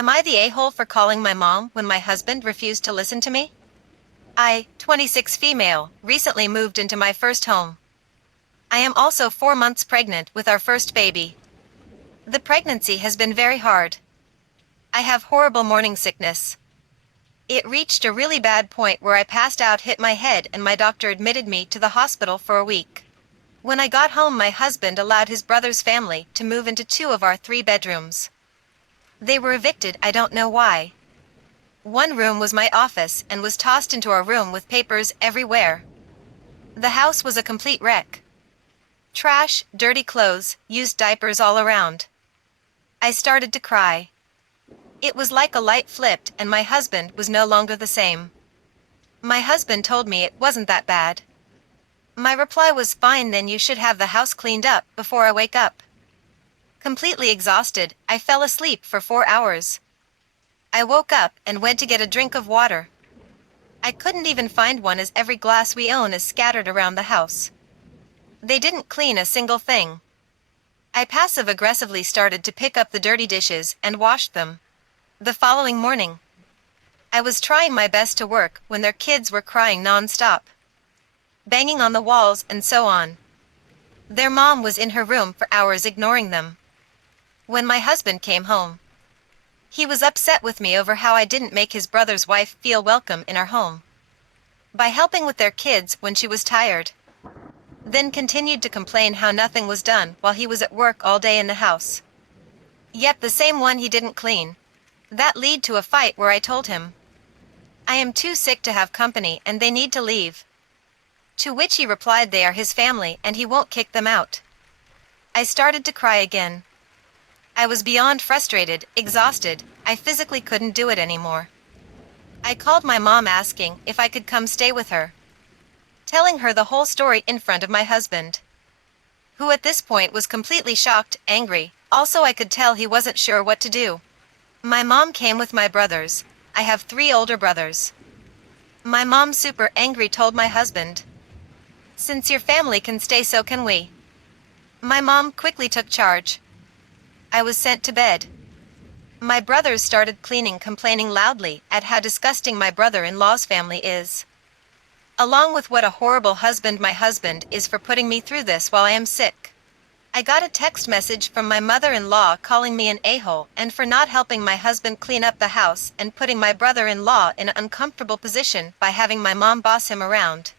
Am I the a-hole for calling my mom when my husband refused to listen to me? I, 26 female, recently moved into my first home. I am also 4 months pregnant with our first baby. The pregnancy has been very hard. I have horrible morning sickness. It reached a really bad point where I passed out, hit my head, and my doctor admitted me to the hospital for a week. When I got home, my husband allowed his brother's family to move into 2 of our 3 bedrooms. They were evicted, I don't know why. One room was my office and was tossed into our room with papers everywhere. The house was a complete wreck. Trash, dirty clothes, used diapers all around. I started to cry. It was like a light flipped and my husband was no longer the same. My husband told me it wasn't that bad. My reply was, fine, then you should have the house cleaned up before I wake up. Completely exhausted, I fell asleep for 4 hours. I woke up and went to get a drink of water. I couldn't even find one as every glass we own is scattered around the house. They didn't clean a single thing. I passive-aggressively started to pick up the dirty dishes and washed them. The following morning, I was trying my best to work when their kids were crying non-stop, banging on the walls and so on. Their mom was in her room for hours ignoring them. When my husband came home, he was upset with me over how I didn't make his brother's wife feel welcome in our home by helping with their kids when she was tired. Then continued to complain how nothing was done while he was at work all day in the house. Yet the same one he didn't clean. That led to a fight where I told him, I am too sick to have company and they need to leave. To which he replied they are his family and he won't kick them out. I started to cry again. I was beyond frustrated, exhausted, I physically couldn't do it anymore. I called my mom asking if I could come stay with her, telling her the whole story in front of my husband, who at this point was completely shocked, angry. Also, I could tell he wasn't sure what to do. My mom came with my brothers. I have 3 older brothers. My mom, super angry, told my husband, since your family can stay, so can we. My mom quickly took charge. I was sent to bed. My brothers started cleaning, complaining loudly at how disgusting my brother-in-law's family is, along with what a horrible husband my husband is for putting me through this while I am sick. I got a text message from my mother-in-law calling me an a-hole and for not helping my husband clean up the house and putting my brother-in-law in an uncomfortable position by having my mom boss him around.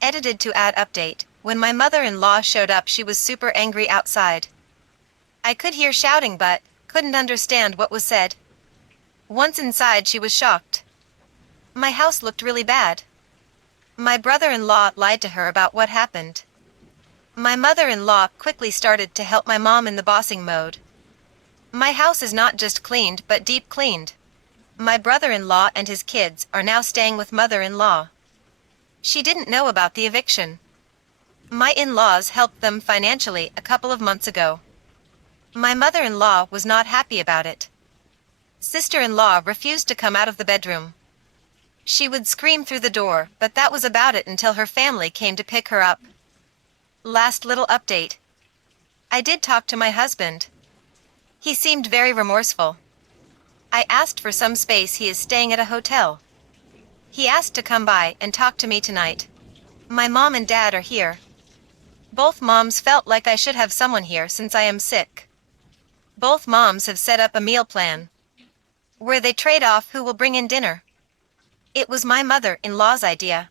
Edited to add update. When my mother-in-law showed up, she was super angry outside. I could hear shouting but couldn't understand what was said. Once inside, she was shocked. My house looked really bad. My brother-in-law lied to her about what happened. My mother-in-law quickly started to help my mom in the bossing mode. My house is not just cleaned but deep cleaned. My brother-in-law and his kids are now staying with mother-in-law. She didn't know about the eviction. My in-laws helped them financially a couple of months ago. My mother-in-law was not happy about it. Sister-in-law refused to come out of the bedroom. She would scream through the door, but that was about it until her family came to pick her up. Last little update. I did talk to my husband. He seemed very remorseful. I asked for some space. He is staying at a hotel. He asked to come by and talk to me tonight. My mom and dad are here. Both moms felt like I should have someone here since I am sick. Both moms have set up a meal plan where they trade off who will bring in dinner. It was my mother-in-law's idea.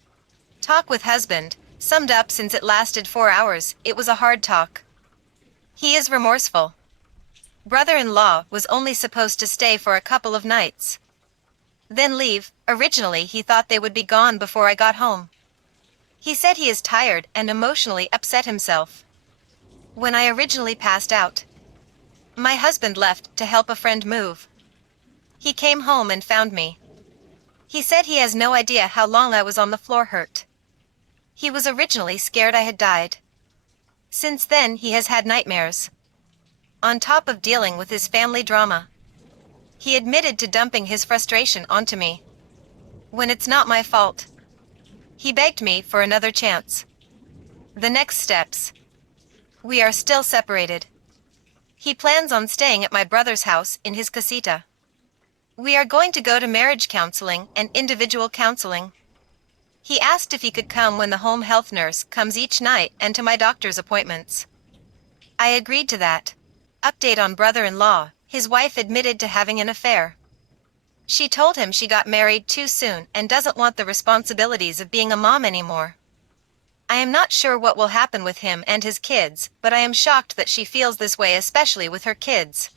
Talk with husband. Summed up, since it lasted 4 hours, it was a hard talk. He is remorseful. Brother-in-law was only supposed to stay for a couple of nights, then leave. Originally, he thought they would be gone before I got home. He said he is tired and emotionally upset himself. When I originally passed out, my husband left to help a friend move. He came home and found me. He said he has no idea how long I was on the floor hurt. He was originally scared I had died. Since then, he has had nightmares, on top of dealing with his family drama. He admitted to dumping his frustration onto me, when it's not my fault. He begged me for another chance. The next steps. We are still separated. He plans on staying at my brother's house in his casita. We are going to go to marriage counseling and individual counseling. He asked if he could come when the home health nurse comes each night and to my doctor's appointments. I agreed to that. Update on brother-in-law: his wife admitted to having an affair. She told him she got married too soon and doesn't want the responsibilities of being a mom anymore. I am not sure what will happen with him and his kids, but I am shocked that she feels this way, especially with her kids.